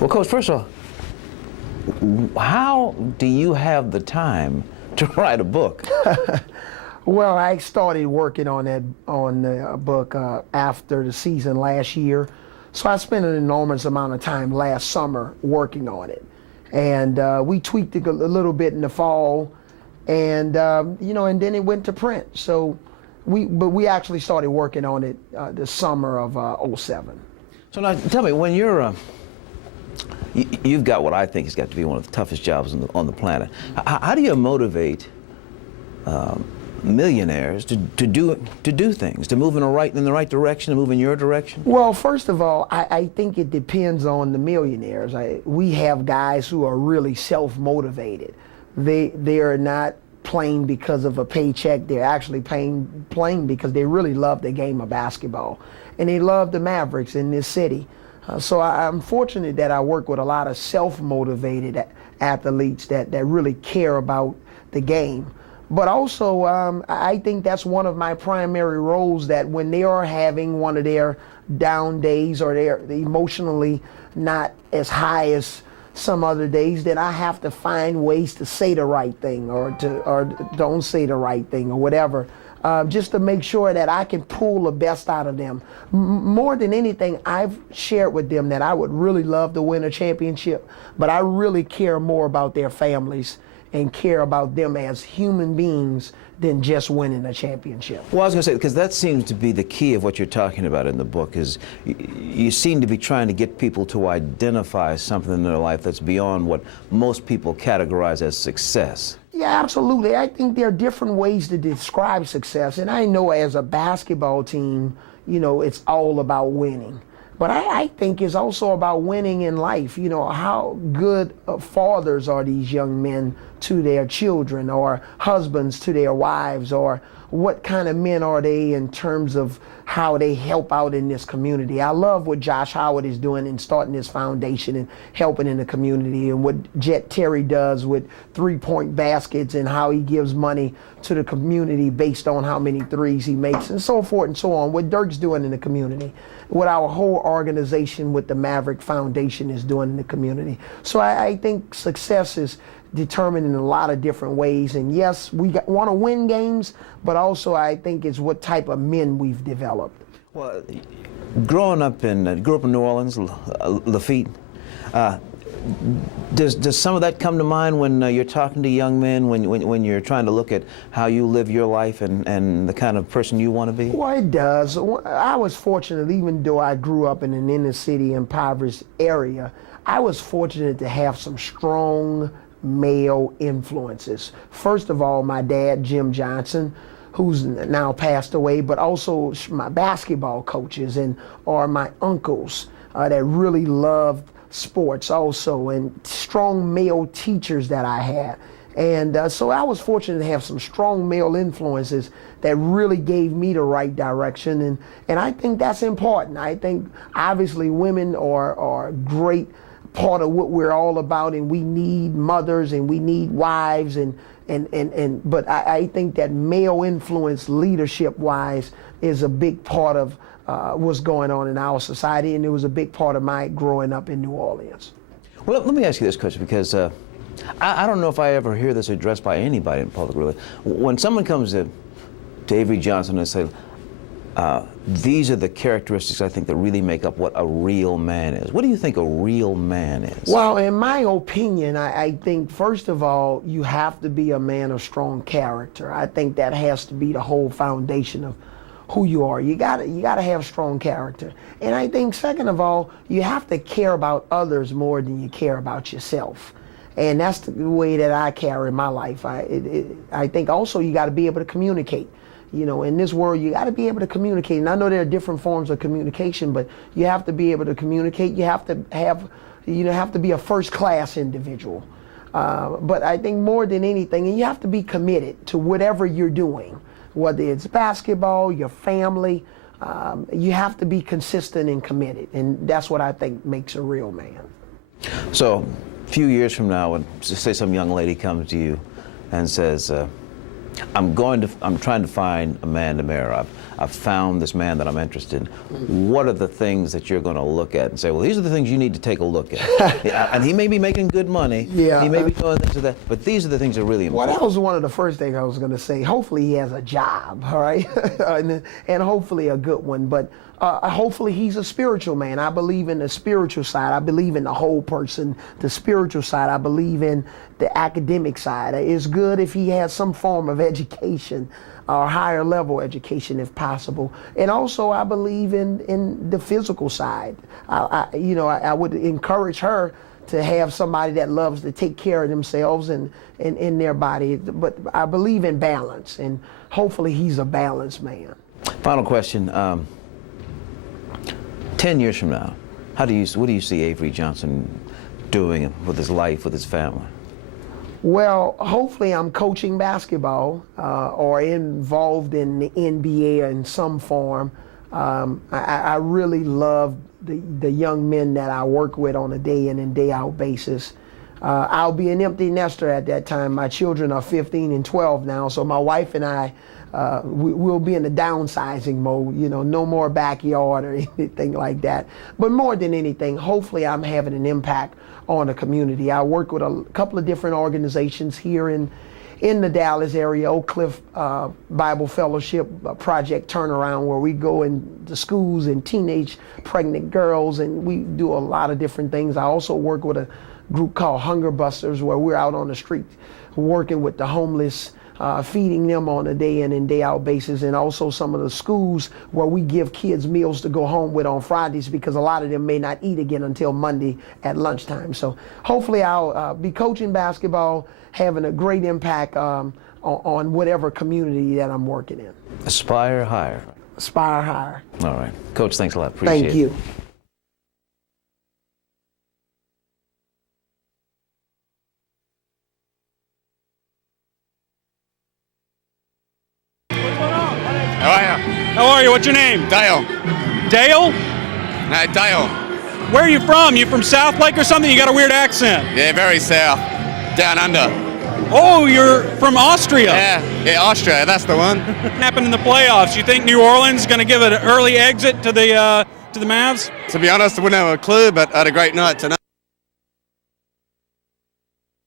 Well, Coach, first of all, how do you have the time to write a book? Well, I started working on the book after the season last year, so I spent an enormous amount of time last summer working on it, and we tweaked it a little bit in the fall, and and then it went to print. So we actually started working on it the summer of '07. So now, tell me, when you're you've got what I think has got to be one of the toughest jobs on the planet. How do you motivate millionaires to do things, to move in the right direction, to move in your direction? Well, first of all, I think it depends on the millionaires. We have guys who are really self-motivated. They are not playing because of a paycheck. They're actually playing because they really love the game of basketball, and they love the Mavericks in this city. So I'm fortunate that I work with a lot of self-motivated athletes that really care about the game. But also, I think that's one of my primary roles, that when they are having one of their down days or they're emotionally not as high as some other days, then I have to find ways to say the right thing or don't say the right thing or whatever. Just to make sure that I can pull the best out of them. More than anything, I've shared with them that I would really love to win a championship, but I really care more about their families and care about them as human beings than just winning a championship. Well, I was going to say, because that seems to be the key of what you're talking about in the book, is you seem to be trying to get people to identify something in their life that's beyond what most people categorize as success. Yeah, absolutely. I think there are different ways to describe success, and I know as a basketball team, it's all about winning. But I think it's also about winning in life. How good fathers are these young men to their children, or husbands to their wives, or what kind of men are they in terms of how they help out in this community. I love what Josh Howard is doing in starting this foundation and helping in the community, and what Jet Terry does with three-point baskets and how he gives money to the community based on how many threes he makes, and so forth and so on. What Dirk's doing in the community, what our whole organization with the Maverick Foundation is doing in the community. So I think success is determined in a lot of different ways. And yes, we want to win games, but also I think it's what type of men we've developed. Well, grew up in New Orleans, Lafitte. Does some of that come to mind when you're talking to young men, when you're trying to look at how you live your life and the kind of person you want to be? Well, it does. I was fortunate, even though I grew up in an inner city impoverished area, I was fortunate to have some strong male influences. First of all, my dad, Jim Johnson, who's now passed away, but also my basketball coaches or my uncles that really loved sports also, and strong male teachers that I had. And so I was fortunate to have some strong male influences that really gave me the right direction. And I think that's important. I think obviously women are a great part of what we're all about, and we need mothers and we need wives, but I think that male influence leadership wise is a big part of what's going on in our society, and it was a big part of my growing up in New Orleans. Well, let me ask you this question, because I don't know if I ever hear this addressed by anybody in public, really. When someone comes to Avery Johnson and say, these are the characteristics I think that really make up what a real man is. What do you think a real man is? Well, in my opinion, I think first of all, you have to be a man of strong character. I think that has to be the whole foundation of who you are. You gotta have strong character. And I think second of all, you have to care about others more than you care about yourself. And that's the way that I carry my life. I think also you gotta be able to communicate. In this world, you got to be able to communicate. And I know there are different forms of communication, but you have to be able to communicate. You have to be a first-class individual. But I think more than anything, and you have to be committed to whatever you're doing, whether it's basketball, your family. You have to be consistent and committed, and that's what I think makes a real man. So, a few years from now, when say some young lady comes to you and says, I'm trying to find a man to marry. I've found this man that I'm interested in. What are the things that you're going to look at and say, well, these are the things you need to take a look at? Yeah, and he may be making good money. Yeah, he may be doing this or that, but these are the things that are really important. Well, that was one of the first things I was going to say. Hopefully he has a job, all right, and hopefully a good one. But hopefully he's a spiritual man. I believe in the spiritual side. I believe in the whole person, the spiritual side. I believe in the academic side. It's good if he has some form of education or higher level education if possible. And also I believe in the physical side. I would encourage her to have somebody that loves to take care of themselves and in their body. But I believe in balance, and hopefully he's a balanced man. Final question. 10 years from now, what do you see Avery Johnson doing with his life, with his family? Well, hopefully I'm coaching basketball or involved in the NBA in some form. I really love the young men that I work with on a day in and day out basis. I'll be an empty nester at that time. My children are 15 and 12 now, so my wife and I, we'll be in the downsizing mode, no more backyard or anything like that. But more than anything, hopefully I'm having an impact on the community. I work with a couple of different organizations here in the Dallas area, Oak Cliff Bible Fellowship Project Turnaround, where we go into schools and teenage pregnant girls, and we do a lot of different things. I also work with a group called Hunger Busters, where we're out on the street working with the homeless, feeding them on a day in and day out basis, and also some of the schools where we give kids meals to go home with on Fridays, because a lot of them may not eat again until Monday at lunchtime. So hopefully I'll be coaching basketball, having a great impact on whatever community that I'm working in. Aspire higher. Aspire higher. All right. Coach, thanks a lot. Appreciate it. Thank you. How are you? How are you? What's your name? Dale. Dale? Dale. Where are you from? You from South Lake or something? You got a weird accent. Yeah, very south. Down under. Oh, you're from Austria. Yeah, Austria, that's the one. What happened in the playoffs? You think New Orleans is going to give an early exit to the Mavs? To be honest, I wouldn't have a clue, but I had a great night tonight.